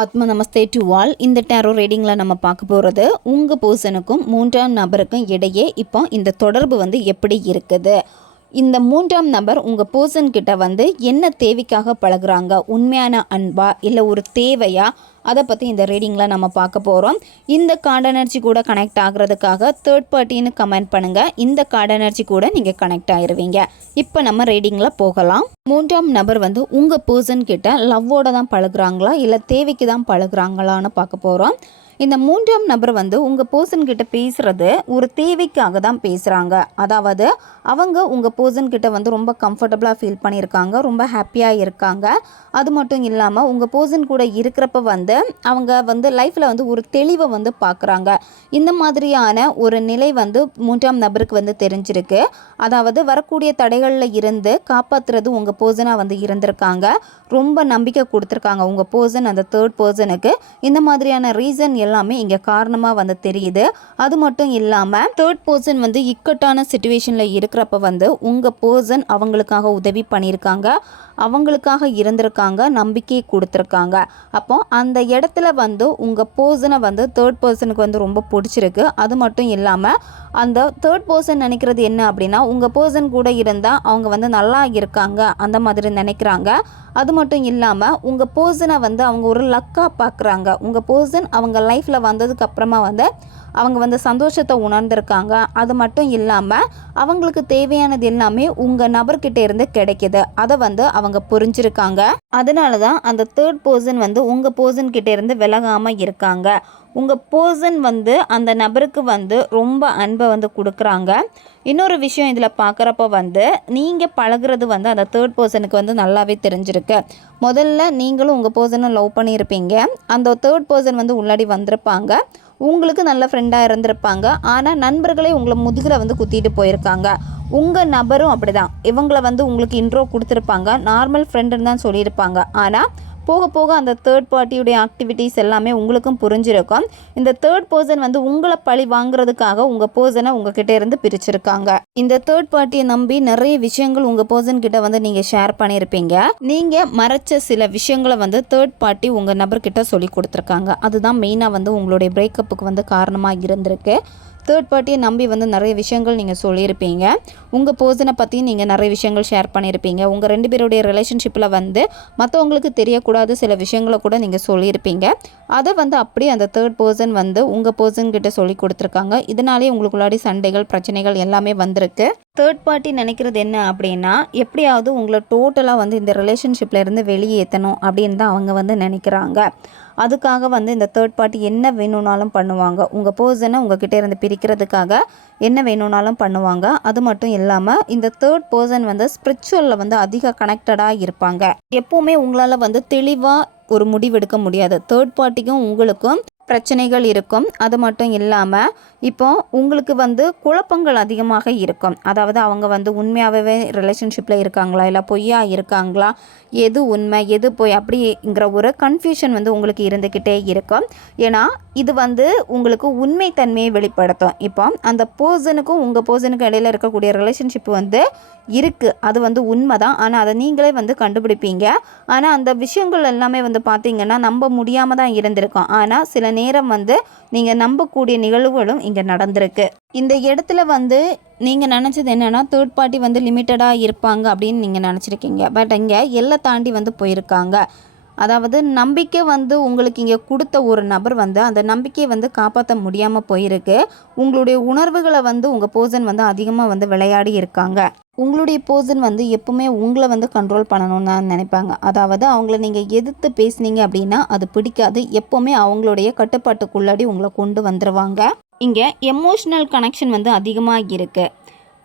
ஆத்ம நமஸ்தே to all. இந்த டேரோ ரீடிங்கில் நம்ம பார்க்க போகிறது உங்கள் பர்சனுக்கும் மூன்றாம் நபருக்கும் இடையே இப்போ இந்த தொடர்பு வந்து எப்படி இருக்குது? இந்த மூன்றாம் நபர் உங்கள் பர்சன்கிட்ட வந்து என்ன தேவைக்காக பழகுறாங்க? உண்மையான அன்பா இல்லை ஒரு தேவையா? அதை பற்றி இந்த ரீடிங்கில் நம்ம பார்க்க போகிறோம் இந்த கார்டு எனர்ஜி கூட கனெக்ட் ஆகிறதுக்காக தேர்ட் பார்ட்டின்னு கமெண்ட் பண்ணுங்கள் இந்த கார்டு எனர்ஜி கூட நீங்கள் கனெக்ட் ஆயிடுவீங்க இப்போ நம்ம ரீடிங்கில் போகலாம். மூன்றாம் நபர் வந்து உங்கள் பர்சன் கிட்ட லவ்வோட தான் பழகுறாங்களா? இல்லை தேவைக்கு தான் பழகுறாங்களான்னு பார்க்க போகிறோம் இந்த மூன்றாம் நபர் வந்து உங்கள் பர்சன்கிட்ட பேசுகிறது ஒரு தேவைக்காக தான் பேசுகிறாங்க அதாவது அவங்க உங்கள் பர்சன்கிட்ட வந்து ரொம்ப கம்ஃபர்டபுளாக ஃபீல் பண்ணியிருக்காங்க ரொம்ப ஹாப்பியாக இருக்காங்க. அது மட்டும் இல்லாமல் உங்கள் பர்சன் கூட இருக்கிறப்ப வந்து அவங்க வந்து லைஃப்பில் வந்து ஒரு தெளிவை வந்து பார்க்குறாங்க. இந்த மாதிரியான ஒரு நிலை வந்து மூன்றாம் நபருக்கு வந்து தெரிஞ்சிருக்கு. அதாவது வரக்கூடிய தடைகளில் இருந்து காப்பாற்றுறது உங்கள் பர்சனாக வந்து இருந்திருக்காங்க. ரொம்ப நம்பிக்கை கொடுத்துருக்காங்க உங்கள் பர்சன் அந்த தேர்ட் பர்சனுக்கு இந்த மாதிரியான ரீசன் எல்லாமே இங்கே காரணமாக வந்து தெரியுது. அது மட்டும் இல்லாமல் தேர்ட் பர்சன் வந்து இக்கட்டான சுச்சுவேஷனில் இருக்கிறப்ப வந்து உங்கள் பர்சன் அவங்களுக்காக உதவி பண்ணியிருக்காங்க. அவங்களுக்காக இருந்திருக்காங்க நம்பிக்கை கொடுத்துருக்காங்க. அப்போ அந்த இடத்துல வந்து உங்கள் பர்சனை வந்து தேர்ட் பர்சனுக்கு வந்து ரொம்ப பிடிச்சிருக்கு. அது மட்டும் இல்லாமல் அந்த தேர்ட் பர்சன் நினைக்கிறது என்ன அப்படின்னா உங்கள் பர்சன் கூட இருந்தால் அவங்க வந்து நல்லா இருக்காங்க அந்த மாதிரி நினைக்கிறாங்க. அது மட்டும் இல்லாமல் உங்கள் பர்சனை வந்து அவங்க ஒரு லக்காக பார்க்குறாங்க உங்கள் பர்சன் அவங்க லைஃப்பில் வந்ததுக்கு அப்புறமா வந்து அவங்க வந்து சந்தோஷத்தை உணர்ந்திருக்காங்க. அது மட்டும் இல்லாமல் அவங்களுக்கு தேவையானது எல்லாமே உங்கள் நபர்கிட்ட இருந்து கிடைக்கிது. அதை வந்து அவங்க புரிஞ்சிருக்காங்க. அதனால தான் அந்த தேர்ட் பர்சன் வந்து உங்கள் பர்சன் கிட்ட இருந்து விலகாமல் இருக்காங்க. உங்கள் பர்சன் வந்து அந்த நபருக்கு வந்து ரொம்ப அன்பை வந்து கொடுக்குறாங்க. இன்னொரு விஷயம் இதில் பார்க்குறப்ப வந்து நீங்கள் பழகுறது வந்து அந்த தேர்ட் பர்சனுக்கு வந்து நல்லாவே தெரிஞ்சிருக்கு. முதல்ல நீங்களும் உங்கள் பர்சனை லவ் பண்ணியிருப்பீங்க. அந்த தேர்ட் பர்சன் வந்து உள்ளாடி வந்திருப்பாங்க. உங்களுக்கு நல்ல ஃப்ரெண்டாக இருந்திருப்பாங்க. ஆனால் நண்பர்களே உங்களை முதுகில் வந்து குத்திட்டு போயிருக்காங்க. உங்கள் நபரும் அப்படிதான். இவங்களை வந்து உங்களுக்கு இன்ட்ரோ கொடுத்துருப்பாங்க. நார்மல் ஃப்ரெண்டுன்னு தான் சொல்லியிருப்பாங்க. ஆனால் போக போக அந்த தேர்ட் பார்ட்டியுடைய ஆக்டிவிட்டீஸ் எல்லாமே உங்களுக்கும் புரிஞ்சிருக்கும். இந்த தேர்ட் பர்சன் வந்து உங்களை பழி வாங்குறதுக்காக உங்கள் பர்சனை உங்ககிட்ட இருந்து பிரிச்சிருக்காங்க. இந்த தேர்ட் பார்ட்டியை நம்பி நிறைய விஷயங்கள் உங்கள் பர்சன் கிட்ட வந்து நீங்கள் ஷேர் பண்ணியிருப்பீங்க நீங்கள் மறைச்ச சில விஷயங்களை வந்து தேர்ட் பார்ட்டி உங்கள் நபர்கிட்ட சொல்லி கொடுத்துருக்காங்க. அதுதான் மெயினாக வந்து உங்களுடைய பிரேக்கப்புக்கு வந்து காரணமாக இருந்திருக்கு. தேர்ட் பார்ட்டியை நம்பி வந்து நிறைய விஷயங்கள் நீங்கள் சொல்லியிருப்பீங்க. உங்கள் பர்சனை பற்றி நீங்கள் நிறைய விஷயங்கள் ஷேர் பண்ணியிருப்பீங்க உங்கள் ரெண்டு பேருடைய ரிலேஷன்ஷிப்பில் வந்து மற்றவங்களுக்கு தெரியக்கூடாது சில விஷயங்களை கூட நீங்கள் சொல்லியிருப்பீங்க அதை வந்து அப்படியே அந்த தேர்ட் பர்சன் வந்து உங்கள் பர்சன் கிட்ட சொல்லி கொடுத்துருக்காங்க. இதனாலே உங்களுக்குள்ளாடி சண்டைகள் பிரச்சனைகள் எல்லாமே வந்திருக்கு. தேர்ட் பார்ட்டி நினைக்கிறது என்ன அப்படின்னா எப்படியாவது உங்களை டோட்டலாக வந்து இந்த ரிலேஷன்ஷிப்பில் இருந்து வெளியேற்றணும் அப்படின்னு தான் அவங்க வந்து நினைக்கிறாங்க. அதுக்காக வந்து இந்த தேர்ட் பார்ட்டி என்ன வேணும்னாலும் பண்ணுவாங்க. உங்கள் பர்சனை உங்ககிட்ட இருந்து பிரிக்கிறதுக்காக என்ன வேணும்னாலும் பண்ணுவாங்க. அது மட்டும் இல்லாமல் இந்த தேர்ட் பர்சன் வந்து ஸ்பிரிச்சுவலில் வந்து அதிக கனெக்டடாக இருப்பாங்க. எப்போவுமே உங்களால் வந்து தெளிவாக ஒரு முடிவெடுக்க முடியாது. தேர்ட் பார்ட்டிக்கும் உங்களுக்கும் பிரச்சனைகள் இருக்கும். அது மட்டும் இல்லாமல் இப்போ உங்களுக்கு வந்து குழப்பங்கள் அதிகமாக இருக்கும். அதாவது அவங்க வந்து உண்மையாகவே ரிலேஷன்ஷிப்பில் இருக்காங்களா? இல்லை பொய்யா இருக்காங்களா? எது உண்மை? எது பொய்? அப்படிங்கிற ஒரு கன்ஃபியூஷன் வந்து உங்களுக்கு இருந்துக்கிட்டே இருக்கும். ஏன்னா இது வந்து உங்களுக்கு உண்மைத்தன்மையை வெளிப்படுத்தும். இப்போ அந்த பர்சனுக்கும் உங்கள் பர்சனுக்கும் இடையில இருக்கக்கூடிய ரிலேஷன்ஷிப் வந்து இருக்குது அது வந்து உண்மை தான் ஆனால் அதை நீங்களே வந்து கண்டுபிடிப்பீங்க. ஆனால் அந்த விஷயங்கள் எல்லாமே வந்து பார்த்தீங்கன்னா நம்ப முடியாமல் தான் இருந்திருக்கும். ஆனால் சில நேரம் வந்து நீங்கள் நம்பக்கூடிய நிகழ்வுகளும் இங்கே நடந்திருக்கு. இந்த இடத்துல வந்து நீங்கள் நினச்சது என்னென்னா தேர்ட் பார்ட்டி வந்து லிமிட்டடாக இருப்பாங்க அப்படின்னு நீங்கள் நினச்சிருக்கீங்க. பட் இங்கே எல்லை தாண்டி வந்து போயிருக்காங்க. அதாவது நம்பிக்கை வந்து உங்களுக்கு இங்கே கொடுத்த ஒரு நபர் வந்து அந்த நம்பிக்கையை வந்து காப்பாற்ற முடியாமல் போயிருக்கு. உங்களுடைய உணர்வுகளை வந்து உங்கள் போர்சன் வந்து அதிகமாக வந்து விளையாடி இருக்காங்க. உங்களுடைய போர்சன் வந்து எப்பவுமே உங்களை வந்து கண்ட்ரோல் பண்ணணும்னு தான் நினைப்பாங்க. அதாவது அவங்கள நீங்கள் எதிர்த்து பேசுனீங்க அப்படின்னா அது பிடிக்காது. எப்போவுமே அவங்களுடைய கட்டுப்பாட்டுக்குள்ளாடி உங்களை கொண்டு வந்துடுவாங்க இங்கே எமோஷ்னல் கனெக்ஷன் வந்து அதிகமாக இருக்குது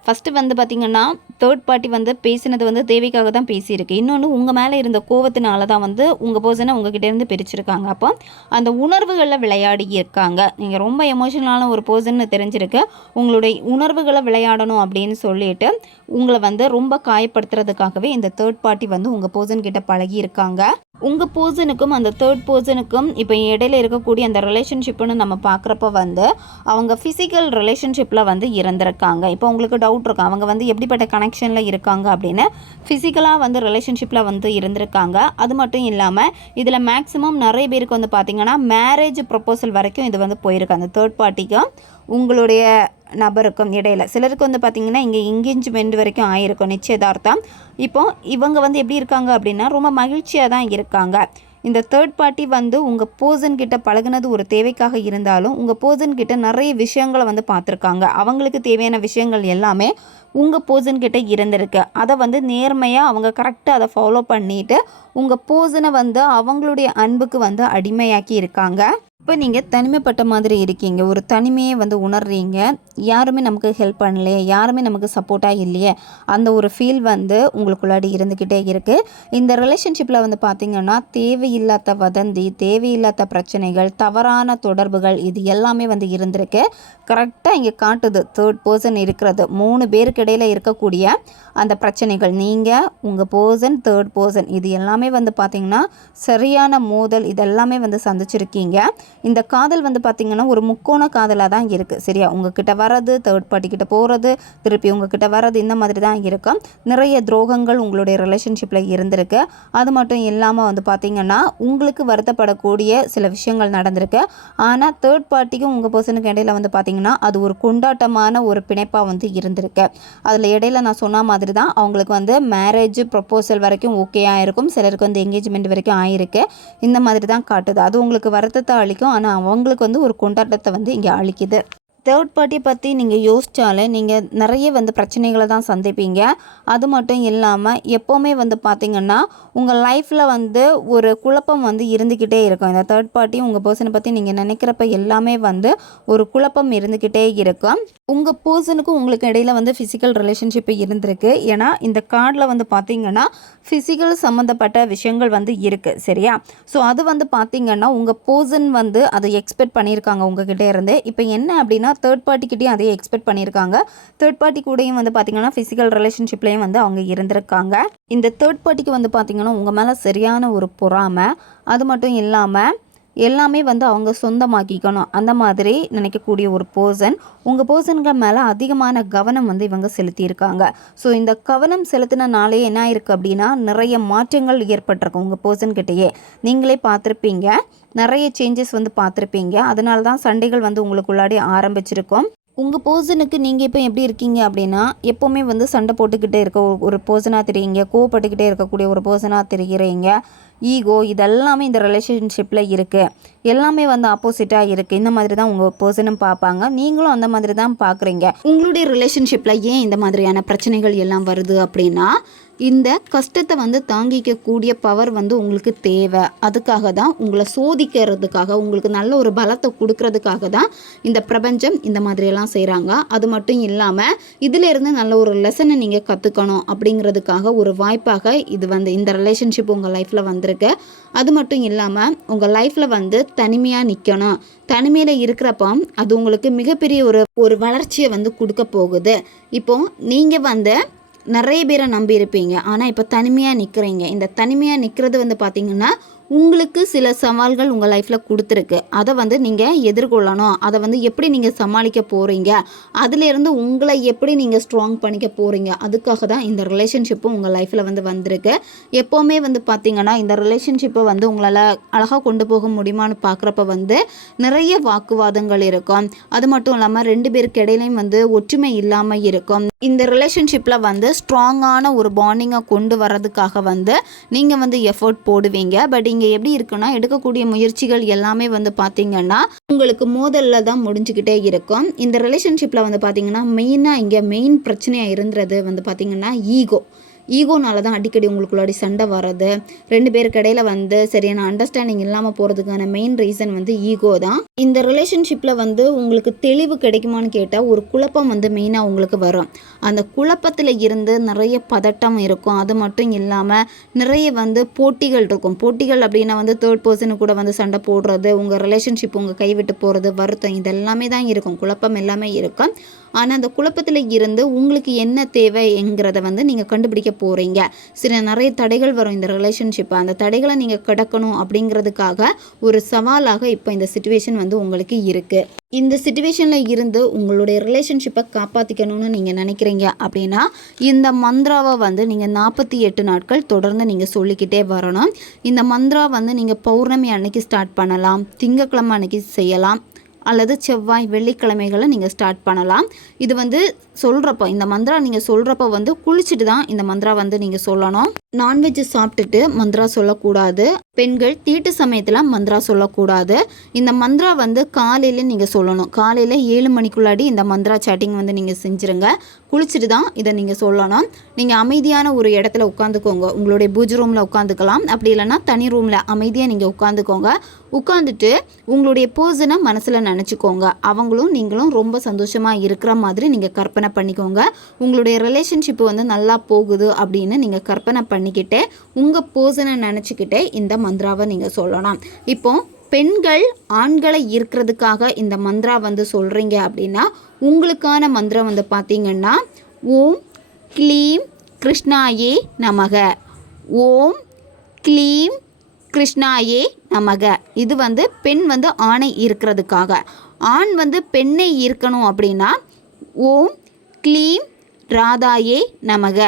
ஃபஸ்ட்டு வந்து பார்த்திங்கன்னா தேர்ட் பார்ட்டி வந்து பேசினது வந்து தேவைக்காக தான் பேசியிருக்கு. இன்னொன்று உங்கள் மேலே இருந்த கோவத்தினால தான் வந்து உங்கள் பர்சனை உங்ககிட்டேருந்து பிரிச்சிருக்காங்க. அப்போ அந்த உணர்வுகளில் விளையாடி இருக்காங்க. நீங்கள் ரொம்ப எமோஷனலான ஒரு பர்சன்னு தெரிஞ்சிருக்கு. உங்களுடைய உணர்வுகளை விளையாடணும் அப்படின்னு சொல்லிட்டு உங்களை வந்து ரொம்ப காயப்படுத்துறதுக்காகவே இந்த தேர்ட் பார்ட்டி வந்து உங்கள் பர்சன் கிட்ட பழகி இருக்காங்க. உங்கள் பர்சனுக்கும் அந்த தேர்ட் பர்சனுக்கும் இப்போ இடையில இருக்கக்கூடிய அந்த ரிலேஷன்ஷிப்புன்னு நம்ம பார்க்குறப்ப வந்து அவங்க ஃபிசிக்கல் ரிலேஷன்ஷிப்பில் வந்து இறந்துருக்காங்க. இப்போ உங்களுக்கு டவுட் இருக்கும். அவங்க வந்து எப்படிப்பட்ட கனெக்ஷனில் இருக்காங்க அப்படின்னு ஃபிசிக்கலாக வந்து ரிலேஷன்ஷிப்பில் வந்து இருந்திருக்காங்க. அது மட்டும் இல்லாமல் இதில் மேக்ஸிமம் நிறைய பேருக்கு வந்து பார்த்திங்கன்னா மேரேஜ் ப்ரொப்போசல் வரைக்கும் இது வந்து போயிருக்கு. அந்த தேர்ட் பார்ட்டிக்கும் உங்களுடைய நபருக்கும் இடையில. சிலருக்கு வந்து பார்த்திங்கன்னா இங்கே எங்கேஜ்மெண்ட் வரைக்கும் ஆயிருக்கும் நிச்சயதார்த்தம். இப்போது இவங்க வந்து எப்படி இருக்காங்க அப்படின்னா ரொம்ப மகிழ்ச்சியாக தான் இருக்காங்க. இந்த தேர்ட் பார்ட்டி வந்து உங்கள் போர்சன் கிட்ட பழகுனது ஒரு தேவைக்காக இருந்தாலும் உங்கள் போர்சன் கிட்ட நிறைய விஷயங்களை வந்து பார்த்துருக்காங்க. அவங்களுக்கு தேவையான விஷயங்கள் எல்லாமே உங்கள் போர்சன் கிட்ட இருந்திருக்கு. அதை வந்து நேர்மையாக அவங்க கரெக்டாக அதை ஃபாலோ பண்ணிவிட்டு உங்கள் போர்சனை வந்து அவங்களுடைய அன்புக்கு வந்து அடிமையாக்கி இருக்காங்க. இப்போ நீங்கள் தனிமைப்பட்ட மாதிரி இருக்கீங்க. ஒரு தனிமையை வந்து உணர்றீங்க. யாருமே நமக்கு ஹெல்ப் பண்ணலையே. யாருமே நமக்கு சப்போர்ட்டாக இல்லையே. அந்த ஒரு ஃபீல் வந்து உங்களுக்குள்ளாடி இருந்துக்கிட்டே இருக்குது இந்த ரிலேஷன்ஷிப்பில் வந்து பார்த்திங்கன்னா தேவையில்லாத வதந்தி தேவையில்லாத பிரச்சனைகள் தவறான தொடர்புகள் இது எல்லாமே வந்து இருந்திருக்கு. கரெக்டாக இங்கே காட்டுது. தேர்ட் பர்சன் இருக்கிறது. மூணு பேருக்கு இடையில இருக்கக்கூடிய அந்த பிரச்சனைகள். நீங்கள் உங்கள் பர்சன் தேர்ட் பர்சன் இது எல்லாமே வந்து பார்த்திங்கன்னா சரியான மோதல் இதெல்லாமே வந்து சந்திச்சிருக்கீங்க. இந்த காதல் வந்து பார்த்திங்கன்னா ஒரு முக்கோண காதலாக தான் இருக்குது சரியா? உங்ககிட்ட வர்றது தேர்ட் பார்ட்டிக்கிட்ட போகிறது திருப்பி உங்ககிட்ட வர்றது இந்த மாதிரி தான் இருக்கும் நிறைய துரோகங்கள் உங்களுடைய ரிலேஷன்ஷிப்பில் இருந்திருக்கு. அது மட்டும் இல்லாமல் வந்து பார்த்திங்கன்னா உங்களுக்கு வருத்தப்படக்கூடிய சில விஷயங்கள் நடந்திருக்கு. ஆனால் தேர்ட் பார்ட்டிக்கும் உங்கள் பர்சனுக்கு இடையில வந்து பார்த்திங்கன்னா அது ஒரு கொண்டாட்டமான ஒரு பிணைப்பாக வந்து இருந்திருக்கு. அதில் இடையில நான் சொன்ன மாதிரி தான் அவங்களுக்கு வந்து மேரேஜ் ப்ரொப்போசல் வரைக்கும் ஓகே ஆகிருக்கும் சிலருக்கு வந்து என்கேஜ்மெண்ட் வரைக்கும் ஆயிருக்கு. இந்த மாதிரி தான் காட்டுது. அது உங்களுக்கு வருத்தத்தை அளிக்கும் ஆனால் அவங்களுக்கு வந்து ஒரு கொண்டாட்டத்தை வந்து இங்கே அளிக்குது. தேர்ட் பார்ட்டி பற்றி நீங்கள் யோசித்தாலே நீங்கள் நிறைய வந்து பிரச்சனைகளை தான் சந்திப்பீங்க. அது மட்டும் இல்லாமல் எப்போவுமே வந்து பார்த்திங்கன்னா உங்கள் லைஃப்பில் வந்து ஒரு குழப்பம் வந்து இருந்துக்கிட்டே இருக்கும். இந்த தேர்ட் பார்ட்டி உங்கள் பர்சனை பற்றி நீங்கள் நினைக்கிறப்ப எல்லாமே வந்து ஒரு குழப்பம் இருந்துக்கிட்டே இருக்கும். உங்கள் பர்சனுக்கும் உங்களுக்கு இடையில வந்து ஃபிசிக்கல் ரிலேஷன்ஷிப் இருந்திருக்கு. ஏன்னா இந்த கார்டில் வந்து பார்த்திங்கன்னா ஃபிசிக்கல் சம்மந்தப்பட்ட விஷயங்கள் வந்து இருக்குது சரியா? ஸோ அது வந்து பார்த்திங்கன்னா உங்கள் பர்சன் வந்து அதை எக்ஸ்பெக்ட் பண்ணியிருக்காங்க உங்ககிட்ட இருந்து. இப்போ என்ன அப்படின்னா தேர்ட் பார்ட்டிக்கிட்டேயும் அதே எக்ஸ்பெக்ட் பண்ணியிருக்காங்க. தேர்ட் பார்ட்டி கூடயும் வந்து பார்த்திங்கன்னா ஃபிசிக்கல் ரிலேஷன்ஷிப்லேயும் வந்து அவங்க இருந்திருக்காங்க. இந்த தேர்ட் பார்ட்டிக்கு வந்து பார்த்திங்கன்னா உங்கள் மேலே சரியான ஒரு பொறாமை. அது மட்டும் இல்லாமல் எல்லாமே வந்து அவங்க சொந்தமாக்கிக்கணும். அந்த மாதிரி நினைக்கக்கூடிய ஒரு பர்சன் உங்கள் பர்சன்கள் மேலே அதிகமான கவனம் வந்து இவங்க செலுத்தியிருக்காங்க. ஸோ இந்த கவனம் செலுத்தினாலே என்ன ஆயிருக்கு அப்படின்னா நிறைய மாற்றங்கள் ஏற்பட்டிருக்கு உங்கள் பர்சன்கிட்டயே நீங்களே பார்த்துருப்பீங்க. நிறைய சேஞ்சஸ் வந்து பார்த்துருப்பீங்க. அதனால தான் சண்டைகள் வந்து உங்களுக்குள்ளாடி ஆரம்பிச்சிருக்கும். உங்கள் பர்சனுக்கு நீங்கள் இப்போ எப்படி இருக்கீங்க அப்படின்னா எப்போவுமே வந்து சண்டை போட்டுக்கிட்டே இருக்க ஒரு ஒரு பர்சனாக தெரியுங்க. கோவப்பட்டுக்கிட்டே இருக்கக்கூடிய ஒரு பர்சனாக தெரிகிறீங்க ஈகோ இதெல்லாமே இந்த ரிலேஷன்ஷிப்பில் இருக்குது எல்லாமே வந்து ஆப்போசிட்டாக இருக்குது இந்த மாதிரி தான் உங்கள் பர்சனும் பார்ப்பாங்க. நீங்களும் அந்த மாதிரி தான் பார்க்குறீங்க. உங்களுடைய ரிலேஷன்ஷிப்பில் ஏன் இந்த மாதிரியான பிரச்சனைகள் எல்லாம் வருது அப்படின்னா இந்த கஷ்டத்தை வந்து தாங்கிக்கக்கூடிய பவர் வந்து உங்களுக்கு தேவை. அதுக்காக தான் உங்களை சோதிக்கிறதுக்காக உங்களுக்கு நல்ல ஒரு பலத்தை கொடுக்கறதுக்காக தான் இந்த பிரபஞ்சம் இந்த மாதிரியெல்லாம் செய்கிறாங்க அது மட்டும் இல்லாமல் இதிலேருந்து நல்ல ஒரு லெசனை நீங்கள் கற்றுக்கணும் அப்படிங்கிறதுக்காக ஒரு வாய்ப்பாக இது வந்து இந்த ரிலேஷன்ஷிப் உங்கள் லைஃப்பில் வந்திருக்கு. அது மட்டும் இல்லாமல் உங்கள் லைஃப்பில் வந்து தனிமையாக நிற்கணும் தனிமையில் இருக்கிறப்ப அது உங்களுக்கு மிகப்பெரிய ஒரு ஒரு வளர்ச்சியை வந்து கொடுக்க போகுது. இப்போ நீங்கள் வந்து நிறைய பேரை நம்பி இருப்பீங்க. ஆனால் இப்போ தனிமையாக நிற்கிறீங்க இந்த தனிமையாக நிற்கிறது வந்து பார்த்திங்கன்னா உங்களுக்கு சில சவால்கள் உங்கள் லைஃப்பில் கொடுத்துருக்கு. அதை வந்து நீங்கள் எதிர்கொள்ளணும். அதை வந்து எப்படி நீங்கள் சமாளிக்க போகிறீங்க அதிலேருந்து உங்களை எப்படி நீங்கள் ஸ்ட்ராங் பண்ணிக்க போகிறீங்க அதுக்காக தான் இந்த ரிலேஷன்ஷிப்பும் உங்கள் லைஃப்பில் வந்து வந்திருக்கு. எப்போவுமே வந்து பார்த்திங்கன்னா இந்த ரிலேஷன்ஷிப்பை வந்து உங்களால் அழகாக கொண்டு போக முடியுமான்னு பார்க்குறப்ப வந்து நிறைய வாக்குவாதங்கள் இருக்கும். அது மட்டும் இல்லாமல் ரெண்டு பேருக்கு இடையிலையும் வந்து ஒற்றுமை இல்லாமல் இருக்கும். இந்த ரிலேஷன்ஷிப்பில் வந்து ஸ்ட்ராங்கான ஒரு பாண்டிங்கை கொண்டு வர்றதுக்காக வந்து நீங்கள் வந்து எஃபர்ட் போடுவீங்க. பட் இங்கே எப்படி இருக்குன்னா எடுக்கக்கூடிய முயற்சிகள் எல்லாமே வந்து பார்த்தீங்கன்னா உங்களுக்கு மோதலில் தான் முடிஞ்சுக்கிட்டே இருக்கும். இந்த ரிலேஷன்ஷிப்பில் வந்து பார்த்தீங்கன்னா மெயினாக இங்கே மெயின் பிரச்சனையாக இருந்தது வந்து பார்த்தீங்கன்னா ஈகோ ஈகோனால தான் அடிக்கடி உங்களுக்குள்ளாடி சண்டை வர்றது. ரெண்டு பேருக்கு இடையில வந்து சரியான அண்டர்ஸ்டாண்டிங் இல்லாமல் போகிறதுக்கான மெயின் ரீசன் வந்து ஈகோ தான். இந்த ரிலேஷன்ஷிப்பில் வந்து உங்களுக்கு தெளிவு கிடைக்குமான்னு கேட்டால் ஒரு குழப்பம் வந்து மெயினாக உங்களுக்கு வரும். அந்த குழப்பத்தில் இருந்து நிறைய பதட்டம் இருக்கும். அது மட்டும் இல்லாமல் நிறைய வந்து போட்டிகள் இருக்கும். போட்டிகள் அப்படின்னா வந்து தேர்ட் பர்சனு கூட வந்து சண்டை போடுறது உங்கள் ரிலேஷன்ஷிப் உங்கள் கைவிட்டு போகிறது வருத்தம் இதெல்லாமே தான் இருக்கும். குழப்பம் எல்லாமே இருக்கும். ஆனால் அந்த குழப்பத்தில் இருந்து உங்களுக்கு என்ன தேவைங்கிறத வந்து நீங்கள் கண்டுபிடிக்க போகிறீங்க சில நிறைய தடைகள் வரும் இந்த ரிலேஷன்ஷிப்பை அந்த தடைகளை நீங்கள் கடக்கணும் அப்படிங்கிறதுக்காக ஒரு சவாலாக இப்போ இந்த சுச்சுவேஷன் வந்து உங்களுக்கு இருக்குது இந்த சுச்சுவேஷனில் இருந்து உங்களுடைய ரிலேஷன்ஷிப்பை காப்பாற்றிக்கணும்னு நீங்கள் நினைக்கிறீங்க அப்படின்னா இந்த மந்த்ராவை வந்து நீங்கள் நாற்பத்தி எட்டு நாட்கள் தொடர்ந்து நீங்கள் சொல்லிக்கிட்டே வரணும். இந்த மந்த்ரா வந்து நீங்கள் பௌர்ணமி அன்னைக்கு ஸ்டார்ட் பண்ணலாம். திங்கட்கிழமை அன்னைக்கு செய்யலாம். அல்லது செவ்வாய் வெள்ளிக்கிழமைகளை நீங்கள் ஸ்டார்ட் பண்ணலாம். இது வந்து சொல்கிறப்போ இந்த மந்த்ரா நீங்கள் சொல்கிறப்ப வந்து குளிச்சுட்டு தான் இந்த மந்த்ரா வந்து நீங்கள் சொல்லணும். நான்வெஜ் சாப்பிட்டுட்டு மந்த்ரா சொல்லக்கூடாது. பெண்கள் தீட்டு சமயத்தில் மந்த்ரா சொல்லக்கூடாது. இந்த மந்த்ரா வந்து காலையில் நீங்கள் சொல்லணும். காலையில் ஏழு மணிக்குள்ளாடி இந்த மந்த்ரா சாட்டிங் வந்து நீங்கள் செஞ்சுருங்க. குளிச்சுட்டு தான் இதை நீங்கள் சொல்லணும். நீங்கள் அமைதியான ஒரு இடத்துல உட்காந்துக்கோங்க. உங்களுடைய பூஜை ரூமில் உட்காந்துக்கலாம். அப்படி இல்லைன்னா தனி ரூமில் அமைதியாக நீங்கள் உட்காந்துக்கோங்க. உட்காந்துட்டு உங்களுடைய போர்ஸனை மனசில் நினச்சிக்கோங்க. அவங்களும் நீங்களும் ரொம்ப சந்தோஷமாக இருக்கிற மாதிரி நீங்கள் கற்பனை பண்ணிக்கோங்க. உங்களுடைய ரிலேஷன்ஷிப் வந்து நல்லா போகுது அப்படின்னு நீங்கள் கற்பனை பண்ணிக்கிட்டு உங்கள் போர்ஸனை நினச்சிக்கிட்டே இந்த மந்த்ராவை நீங்கள் சொல்லலாம். இப்போ பெண்கள் ஆண்களை ஈர்க்கிறதுக்காக இந்த மந்த்ரா வந்து சொல்கிறீங்க அப்படின்னா உங்களுக்கான மந்திரம் வந்து பார்த்தீங்கன்னா ஓம் க்ளீம் கிருஷ்ணாயே நமக. ஓம் க்ளீம் கிருஷ்ணாயே நமக. இது வந்து பெண் வந்து ஆணை ஈர்க்கிறதுக்காக. ஆண் வந்து பெண்ணை ஈர்க்கணும் அப்படின்னா ஓம் க்ளீம் ராதாயே நமக.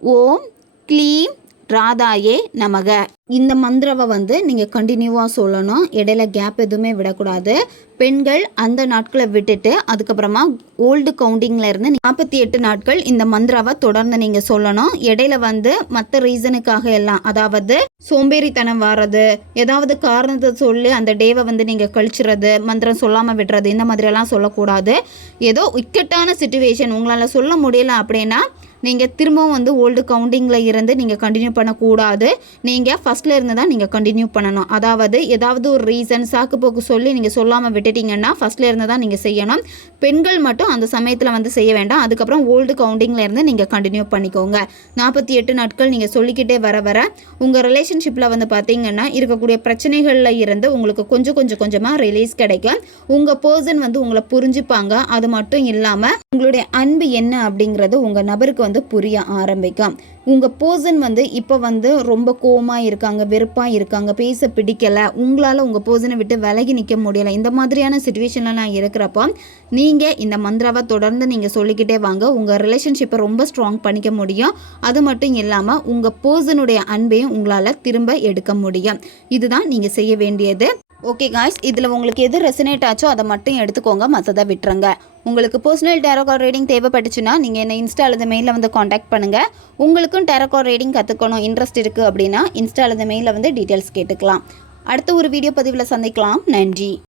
ஓம் க்ளீம் ராதாயே நமக. இந்த மந்திரவை வந்து நீங்கள் கண்டினியூவாக சொல்லணும். இடையில கேப் எதுவுமே விடக்கூடாது. பெண்கள் அந்த நாட்களை விட்டுட்டு அதுக்கப்புறமா ஓல்டு கவுண்டிங்கில் இருந்து நாற்பத்தி எட்டு நாட்கள் இந்த மந்திராவை தொடர்ந்து நீங்கள் சொல்லணும். இடையில வந்து மற்ற ரீசனுக்காக எல்லாம் அதாவது சோம்பேறித்தனம் வர்றது ஏதாவது காரணத்தை சொல்லி அந்த டேவை வந்து நீங்கள் கழிச்சுறது மந்திரம் சொல்லாமல் விடுறது இந்த மாதிரியெல்லாம் சொல்லக்கூடாது. ஏதோ இக்கட்டான சுச்சுவேஷன் உங்களால் சொல்ல முடியல அப்படின்னா நீங்கள் திரும்பவும் வந்து ஓல்டு கவுண்டிங்கில் இருந்து நீங்கள் கண்டினியூ பண்ணக்கூடாது. நீங்கள் ஃபஸ்ட்டில் இருந்து தான் நீங்கள் கண்டினியூ பண்ணணும். அதாவது ஏதாவது ஒரு ரீசன் சாக்கு போக்கு சொல்லி நீங்கள் சொல்லாமல் விட்டுட்டீங்கன்னா ஃபஸ்ட்டில் இருந்து தான் நீங்கள் செய்யணும். பெண்கள் மட்டும் அந்த சமயத்தில் வந்து செய்ய வேண்டாம். அதுக்கப்புறம் ஓல்டு கவுண்டிங்கில் இருந்து நீங்கள் கண்டினியூ பண்ணிக்கோங்க. நாற்பத்தி எட்டு நாட்கள் நீங்கள் சொல்லிக்கிட்டே வர வர உங்கள் ரிலேஷன்ஷிப்பில் வந்து பார்த்தீங்கன்னா இருக்கக்கூடிய பிரச்சனைகளில் இருந்து உங்களுக்கு கொஞ்சம் கொஞ்சம் கொஞ்சமாக ரிலீஸ் கிடைக்கும். உங்கள் பர்சன் வந்து உங்களை புரிஞ்சுப்பாங்க. அது மட்டும் இல்லாமல் உங்களுடைய அன்பு என்ன அப்படிங்கிறது உங்கள் நபருக்கு வந்து புரிய ஆரம்பிக்கும். உங்கள் பர்சன் வந்து இப்போ வந்து ரொம்ப கோமாக இருக்காங்க வெறுப்பாக இருக்காங்க பேச பிடிக்கலை உங்களால் உங்கள் பர்சனை விட்டு விலகி நிற்க முடியலை இந்த மாதிரியான சுச்சுவேஷன்லாம் இருக்கிறப்போ நீங்கள் இந்த மந்திராவை தொடர்ந்து நீங்கள் சொல்லிக்கிட்டே வாங்க. உங்கள் ரிலேஷன்ஷிப்பை ரொம்ப ஸ்ட்ராங் பண்ணிக்க முடியும். அது மட்டும் இல்லாமல் உங்கள் பர்சனுடைய அன்பையும் உங்களால் திரும்ப எடுக்க முடியும். இதுதான் நீங்கள் செய்ய வேண்டியது. ஓகே காய்ஸ் இதில் உங்களுக்கு எது ரெசனேட் ஆச்சோ அதை மட்டும் எடுத்துக்கோங்க. மற்றதை விட்டுருங்க. உங்களுக்கு பர்சனல் டேரோகார் ரீடிங் தேவைப்பட்டுச்சுன்னா நீங்கள் என்ன இன்ஸ்டா அல்லது மெயிலில் வந்து காண்டாக்ட் பண்ணுங்கள் உங்களுக்கும் டேரோகார் ரீடிங் கற்றுக்கணும் இன்ட்ரெஸ்ட் இருக்குது அப்படின்னா இன்ஸ்டா அல்லது மெயிலில் வந்து டீட்டெயில்ஸ் கேட்டுக்கலாம். அடுத்த ஒரு வீடியோ பதிவில் சந்திக்கலாம். நன்றி.